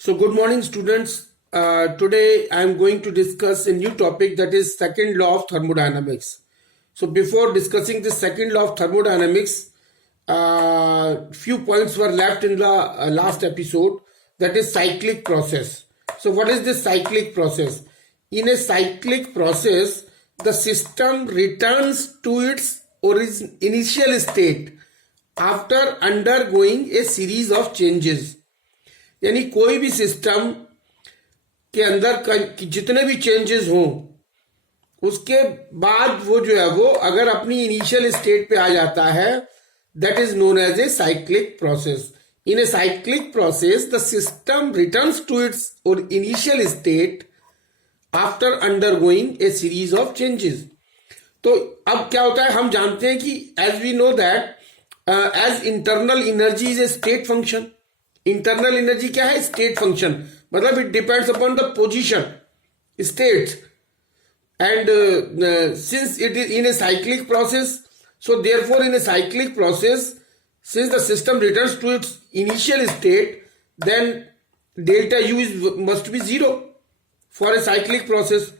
So good morning students. Today I am going to discuss a new topic, that is second law of thermodynamics. So before discussing the second law of thermodynamics, few points were left in the last episode, that is cyclic process. So what is this cyclic process? In a cyclic process, the system returns to its initial state after undergoing a series of changes. यानी कोई भी सिस्टम के अंदर जितने भी चेंजेस हों उसके बाद वो जो है वो अगर अपनी इनिशियल स्टेट पे आ जाता है, that is known as a cyclic process. In a cyclic process the system returns to its or initial state after undergoing a series of changes. तो अब क्या होता है, हम जानते हैं कि as we know that as internal energy is a state function. Internal energy क्या है? State function. मतलब it depends upon the position state and since it is in a cyclic process, so therefore in a cyclic process since the system returns to its initial state, then delta U is must be zero for a cyclic process.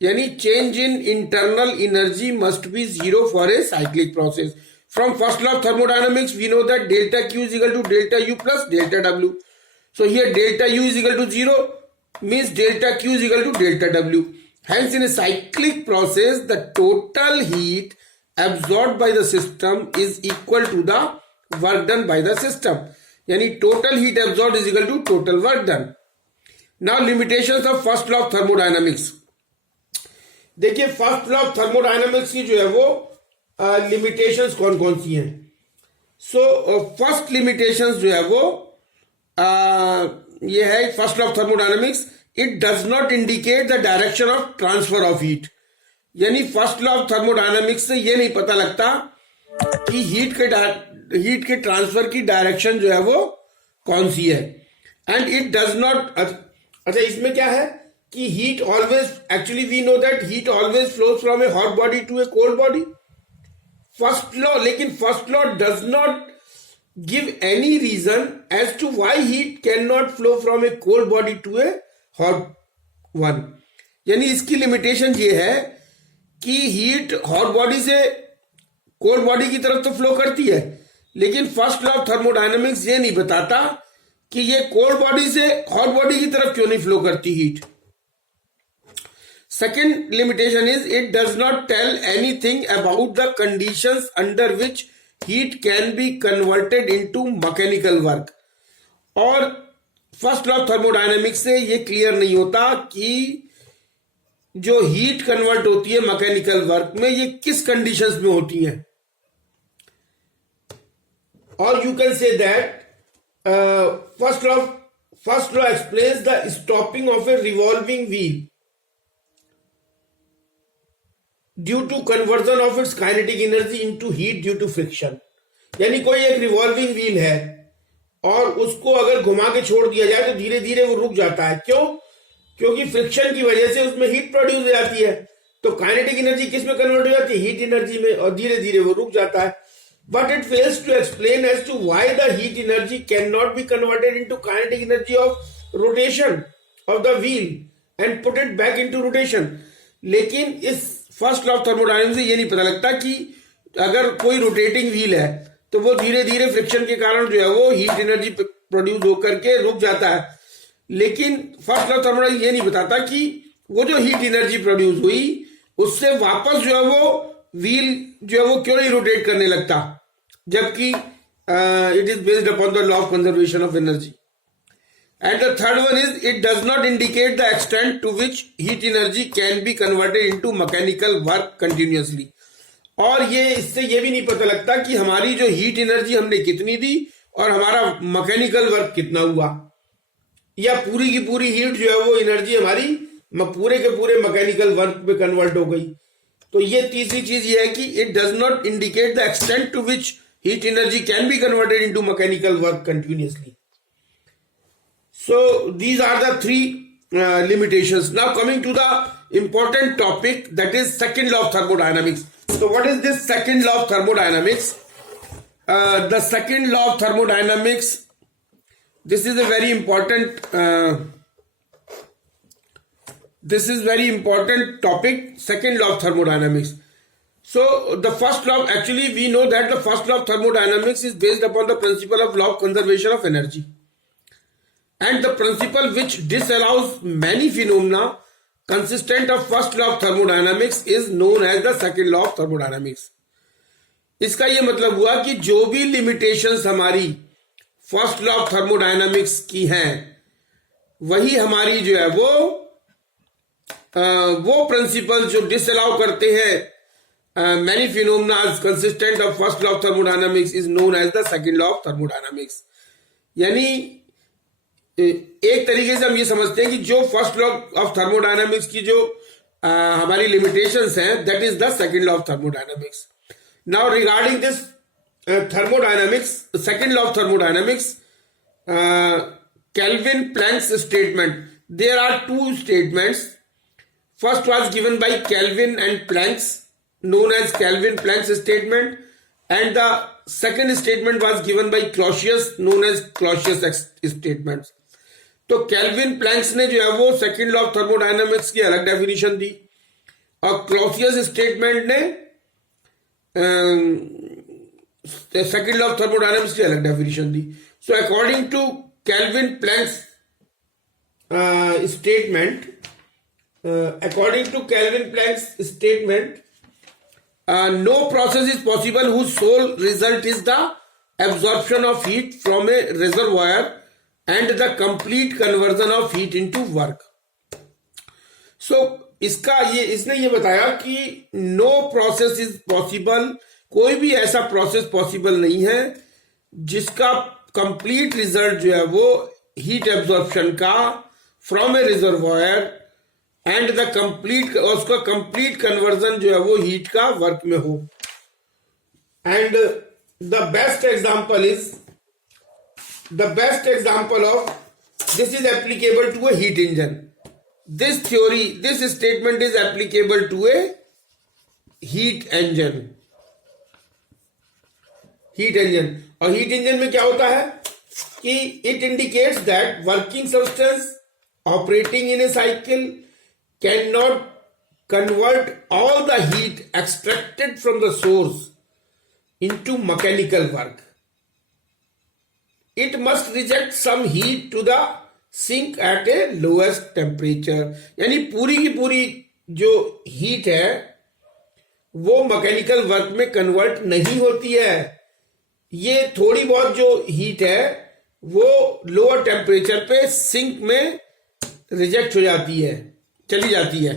यानी change in internal energy must be zero for a cyclic process. From first law of thermodynamics, we know that delta Q is equal to delta U plus delta W. So here delta U is equal to 0 means delta Q is equal to delta W. Hence in a cyclic process, the total heat absorbed by the system is equal to the work done by the system. यानी total heat absorbed is equal to total work done. Now limitations of first law of thermodynamics. देखिए first law of thermodynamics की जो है वो लिमिटेशंस कौन कौन सी हैं. So first limitations जो है वो ये है first law of thermodynamics, it does not indicate the direction of transfer of heat. यानी फर्स्ट लॉ ऑफ थर्मोडायनामिक्स से ये नहीं पता लगता कि हीट के ट्रांसफर की डायरेक्शन जो है वो कौन सी है. एंड इट डज नॉट, अच्छा इसमें क्या है कि heat always, actually we know that heat always flows from a hot body to a cold body. First law, लेकिन first law does not give any reason as to why heat can not flow from a cold body to a hot one. यानी इसकी limitation ये है कि heat hot body से cold body की तरफ तो फ्लो करती है, लेकिन फर्स्ट लॉ ऑफ थर्मोडायनेमिक्स ये नहीं बताता कि ये कोल्ड बॉडी से हॉट बॉडी की तरफ क्यों नहीं फ्लो करती heat. Second limitation is it does not tell anything about the conditions under which heat can be converted into mechanical work. और फर्स्ट लॉ ऑफ थर्मोडायनेमिक्स से ये क्लियर नहीं होता कि जो हीट कन्वर्ट होती है मैकेनिकल वर्क में ये किस कंडीशंस में होती हैं. और you can say that first law explains the stopping of a revolving wheel due to conversion of its kinetic energy into heat due to friction. यानी कोई एक रिवॉल्विंग व्हील है और उसको अगर घुमा के छोड़ दिया जाए तो धीरे धीरे वो रुक जाता है. क्यों? क्योंकि फ्रिक्शन की वजह से उसमें हीट प्रोड्यूस हो जाती है. तो काइनेटिक एनर्जी किस में कन्वर्ट हो जाती है? हीट एनर्जी में, और धीरे धीरे वो रुक जाता है. But it fails to explain as to why the heat energy can not be converted into kinetic energy of rotation of the wheel and put it back into rotation. लेकिन इस फर्स्ट लॉ ऑफ थर्मोडायनेमिक्स से ये नहीं पता लगता कि अगर कोई रोटेटिंग व्हील है तो वो धीरे धीरे फ्रिक्शन के कारण जो है वो हीट एनर्जी प्रोड्यूस होकर के रुक जाता है. लेकिन फर्स्ट लॉ ऑफ थर्मोडायनेमिक्स ये नहीं बताता कि वो जो हीट एनर्जी प्रोड्यूस हुई उससे वापस जो है वो व्हील जो है वो क्यों नहीं रोटेट करने लगता, जबकि it is based upon the law of conservation of energy. And the third one is it does not indicate the extent to which heat energy can be converted into mechanical work continuously. और ये इससे ये भी नहीं पता लगता कि हमारी जो हीट एनर्जी हमने कितनी दी और हमारा मैकेनिकल वर्क कितना हुआ, या पूरी की पूरी हीट जो है वो एनर्जी हमारी पूरे के पूरे मैकेनिकल वर्क में कन्वर्ट हो गई. तो ये तीसरी चीज ये है कि it does not indicate the extent to which heat energy can be converted into mechanical work continuously. So these are the three limitations. Now coming to the important topic, that is second law of thermodynamics. So what is this second law of thermodynamics? The second law of thermodynamics this is a very important topic, second law of thermodynamics. So the first law, actually we know that the first law of thermodynamics is based upon the principle of law of conservation of energy, and the principle which disallows many phenomena consistent of first law of thermodynamics is known as the second law of thermodynamics. इसका ये मतलब हुआ कि जो भी लिमिटेशंस हमारी first law of thermodynamics की हैं, वही हमारी जो है वो प्रिंसिपल जो डिसअलाउ करते हैं many phenomena consistent of first law of thermodynamics is known as the second law of thermodynamics. यानी एक तरीके से हम ये समझते हैं कि जो फर्स्ट लॉ ऑफ थर्मोडायनामिक्स की जो हमारी लिमिटेशंस हैं, that is the second law of thermodynamics. Now regarding this thermodynamics, the second law of thermodynamics, Kelvin-Planck's statement. There are two statements. First was given by Kelvin and Planck's, known as Kelvin-Planck's statement, and the second statement was given by Clausius, known as Clausius statements. तो Kelvin-Planck ने जो है वो second law of thermodynamics की अलग definition दी, और Clausius statement ने सेकेंड लॉ ऑफ थर्मोडायनामिक्स की अलग डेफिनेशन दी. So according to Kelvin Planck's statement, no process is possible whose sole result is the absorption of heat from a reservoir and the complete conversion of heat into work. So इसने ये बताया कि no process is possible, कोई भी ऐसा process possible नहीं है जिसका कंप्लीट रिजल्ट जो है वो हीट एब्जॉर्प्शन का from a reservoir and the complete, उसका कंप्लीट कन्वर्जन जो है वो हीट का वर्क में हो. And the best example of this is applicable to a heat engine. This statement is applicable to a heat engine. और heat engine में क्या होता है कि it indicates that working substance operating in a cycle cannot convert all the heat extracted from the source into mechanical work. It must reject some heat to the sink at a lowest temperature. यानी पूरी की पूरी जो heat है वो mechanical work में कन्वर्ट नहीं होती है. ये थोड़ी बहुत जो हीट है वो लोअर टेम्परेचर पे सिंक में रिजेक्ट हो जाती है, चली जाती है.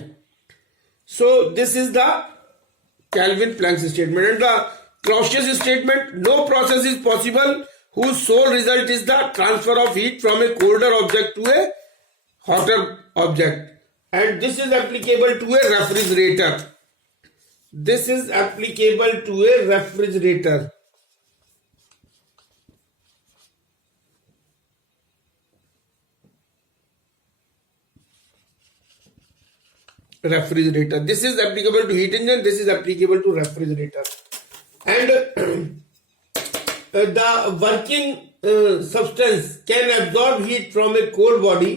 So this is the Kelvin Planck's statement. And the Clausius statement, no process is possible whose sole result is the transfer of heat from a colder object to a hotter object. And this is applicable to a refrigerator. Refrigerator. This is applicable to heat engine. This is applicable to refrigerator. And the working substance can absorb heat from a cold body.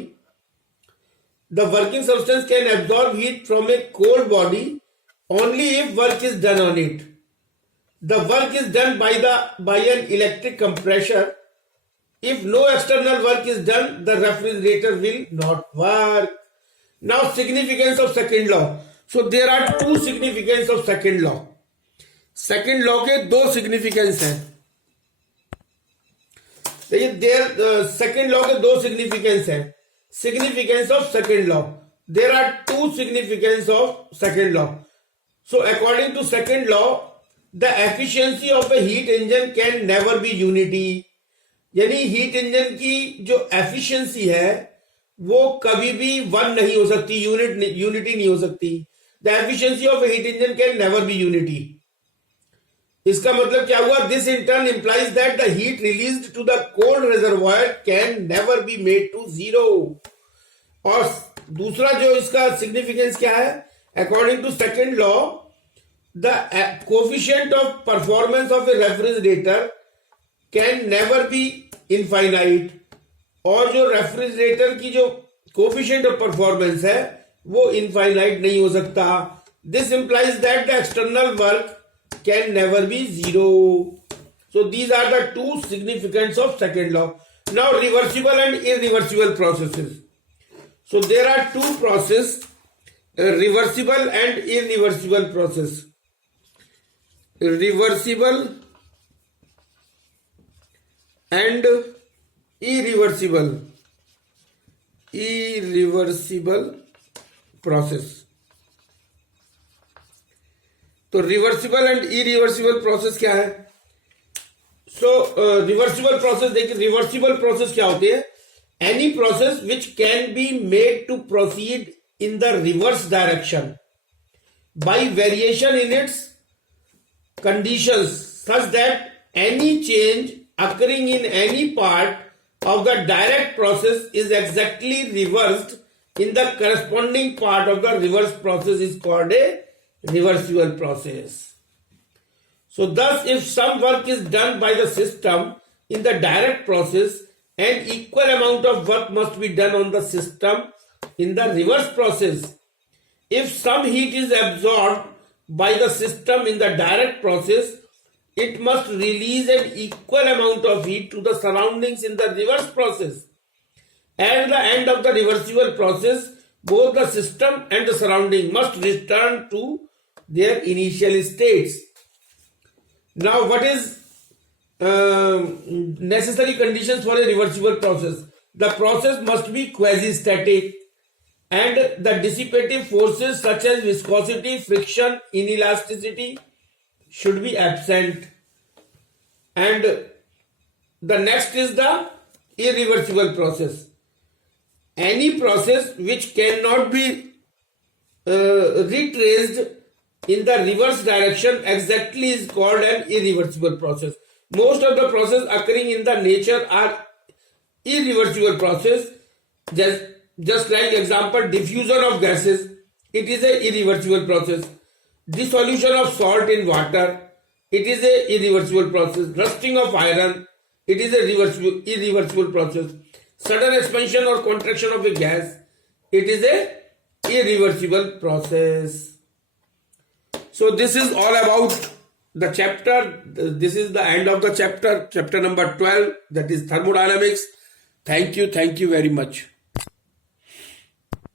The working substance can absorb heat from a cold body only if work is done on it. The work is done by an electric compressor. If no external work is done, the refrigerator will not work. Now, significance of second law. So there are two significance of second law. Second law के दो significance हैं. देखिए second law के दो significance है. Significance of second law, there are two significance of second law. So according to second law, the efficiency of a heat engine can never be unity. यानी heat engine की जो एफिशिएंसी है वो कभी भी वन नहीं हो सकती, यूनिटी नहीं हो सकती. The efficiency of a heat engine can never be unity. इसका मतलब क्या हुआ? This in turn implies that the heat released to the cold reservoir can never be made to zero. और दूसरा जो इसका सिग्निफिकेंस क्या है? According to second law, the coefficient of performance of a refrigerator can never be infinite. और जो रेफ्रिजरेटर की जो कोफिशिएंट ऑफ परफॉर्मेंस है वो इनफाइनाइट नहीं हो सकता. This implies that the external work can never B zero. So these are the two significance of second law. Now reversible and irreversible processes. So there are two process, reversible and irreversible process. Reversible and irreversible process. तो reversible and irreversible process क्या है? So reversible process देखिए, reversible process क्या होती है? Any process which can be made to proceed in the reverse direction by variation in its conditions such that any change occurring in any part of the direct process is exactly reversed in the corresponding part of the reverse process is called a reversible process. So thus if some work is done by the system in the direct process, an equal amount of work must be done on the system in the reverse process. If some heat is absorbed by the system in the direct process, it must release an equal amount of heat to the surroundings in the reverse process. At the end of the reversible process, both the system and the surrounding must return to their initial states. Now, what is necessary conditions for a reversible process? The process must be quasi-static, and the dissipative forces such as viscosity, friction, inelasticity should be absent. And the next is the irreversible process. Any process which cannot be retraced in the reverse direction exactly is called an irreversible process. Most of the processes occurring in the nature are irreversible process. Just like example, diffusion of gases, it is a irreversible process. Dissolution of salt in water, it is a irreversible process. Rusting of iron, it is a irreversible process. Sudden expansion or contraction of a gas, it is a irreversible process. So this is all about the chapter. This is the end of the chapter number 12, that is thermodynamics. Thank you very much.